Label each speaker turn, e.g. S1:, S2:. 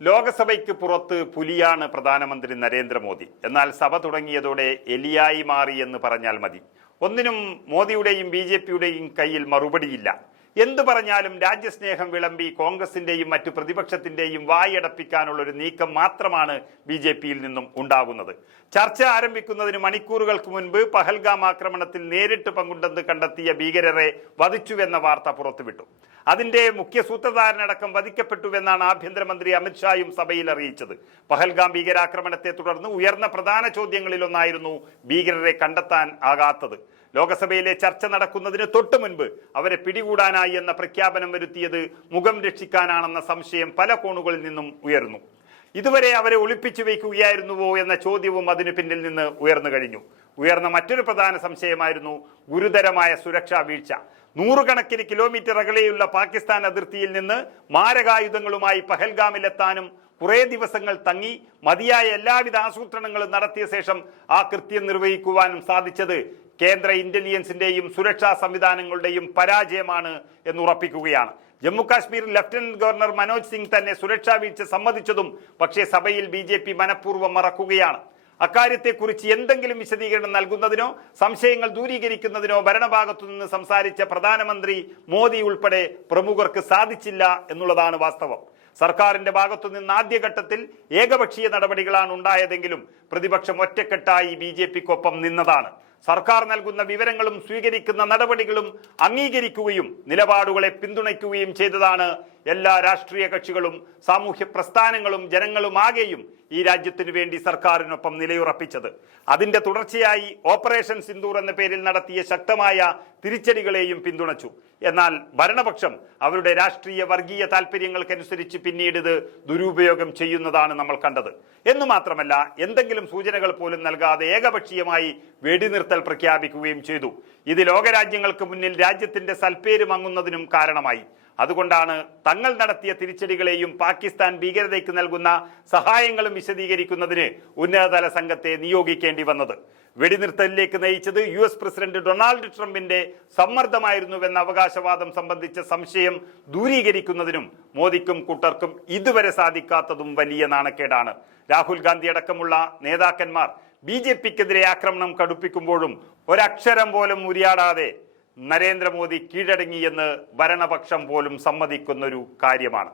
S1: ലോകസഭയ്ക്ക് പുറത്ത് പുലിയാണ് പ്രധാനമന്ത്രി നരേന്ദ്രമോദി. എന്നാൽ സഭ തുടങ്ങിയതോടെ എലിയായി മാറി എന്ന് പറഞ്ഞാൽ മതി. ഒന്നിനും മോദിയുടെയും ബി ജെ പിയുടെയും കയ്യിൽ മറുപടിയില്ല. എന്തു പറഞ്ഞാലും രാജ്യസ്നേഹം വിളമ്പി കോൺഗ്രസിന്റെയും മറ്റു പ്രതിപക്ഷത്തിന്റെയും വായടപ്പിക്കാനുള്ള ഒരു നീക്കം മാത്രമാണ് ബി ജെ പിയിൽ നിന്നും ഉണ്ടാകുന്നത്. ചർച്ച ആരംഭിക്കുന്നതിന് മണിക്കൂറുകൾക്ക് മുൻപ് പഹൽഗാം ആക്രമണത്തിൽ നേരിട്ട് പങ്കുണ്ടെന്ന് കണ്ടെത്തിയ ഭീകരരെ വധിച്ചുവെന്ന വാർത്ത പുറത്തുവിട്ടു. അതിന്റെ മുഖ്യ സൂത്രധാരനടക്കം വധിക്കപ്പെട്ടുവെന്നാണ് ആഭ്യന്തരമന്ത്രി അമിത്ഷായും സഭയിൽ അറിയിച്ചത്. പഹൽഗാം ഭീകരാക്രമണത്തെ തുടർന്ന് ഉയർന്ന പ്രധാന ചോദ്യങ്ങളിലൊന്നായിരുന്നു ഭീകരരെ കണ്ടെത്താൻ ആകാത്തത്. ലോകസഭയിലെ ചർച്ച നടക്കുന്നതിന് തൊട്ടു മുൻപ് അവരെ പിടികൂടാനായി എന്ന പ്രഖ്യാപനം വരുത്തിയത് മുഖം രക്ഷിക്കാനാണെന്ന സംശയം പല കോണുകളിൽ നിന്നും ഉയർന്നു. ഇതുവരെ അവരെ ഒളിപ്പിച്ചു വയ്ക്കുകയായിരുന്നുവോ എന്ന ചോദ്യവും അതിനു പിന്നിൽ നിന്ന് ഉയർന്നു കഴിഞ്ഞു. ഉയർന്ന മറ്റൊരു പ്രധാന സംശയമായിരുന്നു ഗുരുതരമായ സുരക്ഷാ വീഴ്ച. നൂറുകണക്കിന് കിലോമീറ്റർ അകലെയുള്ള പാകിസ്ഥാൻ അതിർത്തിയിൽ നിന്ന് മാരകായുധങ്ങളുമായി പഹൽഗാമിലെത്താനും കുറേ ദിവസങ്ങൾ തങ്ങി മതിയായ എല്ലാവിധ ആസൂത്രണങ്ങളും നടത്തിയ ശേഷം ആ കൃത്യം നിർവഹിക്കുവാനും സാധിച്ചത് കേന്ദ്ര ഇന്റലിജൻസിന്റെയും സുരക്ഷാ സംവിധാനങ്ങളുടെയും പരാജയമാണ് എന്ന് ഉറപ്പിക്കുകയാണ് ജമ്മു കാശ്മീർ ലഫ്റ്റനന്റ് ഗവർണർ മനോജ് സിംഗ് തന്നെ സുരക്ഷാ വീഴ്ച സമ്മതിച്ചതും പക്ഷേ സഭയിൽ ബി ജെ പി മനഃപൂർവം മറക്കുകയാണ്. അക്കാര്യത്തെക്കുറിച്ച് എന്തെങ്കിലും വിശദീകരണം നൽകുന്നതിനോ സംശയങ്ങൾ ദൂരീകരിക്കുന്നതിനോ ഭരണഭാഗത്തു നിന്ന് സംസാരിച്ച പ്രധാനമന്ത്രി മോദി ഉൾപ്പെടെ പ്രമുഖർക്ക് സാധിച്ചില്ല എന്നുള്ളതാണ് വാസ്തവം. സർക്കാരിന്റെ ഭാഗത്തു നിന്ന് ആദ്യഘട്ടത്തിൽ ഏകപക്ഷീയ നടപടികളാണ് ഉണ്ടായതെങ്കിലും പ്രതിപക്ഷം ഒറ്റക്കെട്ടായി ബി നിന്നതാണ്. സർക്കാർ നൽകുന്ന വിവരങ്ങളും സ്വീകരിക്കുന്ന നടപടികളും അംഗീകരിക്കുകയും നിലപാടുകളെ പിന്തുണയ്ക്കുകയും ചെയ്തതാണ് എല്ലാ രാഷ്ട്രീയ കക്ഷികളും സാമൂഹ്യ പ്രസ്ഥാനങ്ങളും ജനങ്ങളുമാകെയും ഈ രാജ്യത്തിനു വേണ്ടി സർക്കാരിനൊപ്പം നിലയുറപ്പിച്ചത്. അതിന്റെ തുടർച്ചയായി ഓപ്പറേഷൻ സിന്ദൂർ എന്ന പേരിൽ നടത്തിയ ശക്തമായ തിരിച്ചടികളെയും പിന്തുണച്ചു. എന്നാൽ ഭരണപക്ഷം അവരുടെ രാഷ്ട്രീയ വർഗീയ താല്പര്യങ്ങൾക്കനുസരിച്ച് പിന്നീട് ഇത് ദുരുപയോഗം ചെയ്യുന്നതാണ് നമ്മൾ കണ്ടത്. എന്നു മാത്രമല്ല എന്തെങ്കിലും സൂചനകൾ പോലും നൽകാതെ ഏകപക്ഷീയമായി വെടിനിർത്തൽ പ്രഖ്യാപിക്കുകയും ചെയ്തു. ഇത് ലോകരാജ്യങ്ങൾക്ക് മുന്നിൽ രാജ്യത്തിന്റെ സൽപ്പേര് മങ്ങുന്നതിനും കാരണമായി. അതുകൊണ്ടാണ് തങ്ങൾ നടത്തിയ തിരിച്ചടികളെയും പാകിസ്ഥാൻ ഭീകരതയ്ക്ക് നൽകുന്ന സഹായങ്ങളും വിശദീകരിക്കുന്നതിന് ഉന്നതതല സംഘത്തെ നിയോഗിക്കേണ്ടി വന്നത്. വെടിനിർത്തലിലേക്ക് നയിച്ചത് യു എസ് പ്രസിഡന്റ് ഡൊണാൾഡ് ട്രംപിന്റെ സമ്മർദ്ദമായിരുന്നുവെന്ന അവകാശവാദം സംബന്ധിച്ച സംശയം ദൂരീകരിക്കുന്നതിനും മോദിക്കും കൂട്ടർക്കും ഇതുവരെ സാധിക്കാത്തതും വലിയ നാണക്കേടാണ്. രാഹുൽ ഗാന്ധി അടക്കമുള്ള നേതാക്കന്മാർ ബി ജെ പിക്കെതിരെ ആക്രമണം കടുപ്പിക്കുമ്പോഴും ഒരക്ഷരം പോലും ഉരിയാടാതെ നരേന്ദ്രമോദി കീഴടങ്ങിയെന്ന് ഭരണപക്ഷം പോലും സമ്മതിക്കുന്നൊരു കാര്യമാണ്.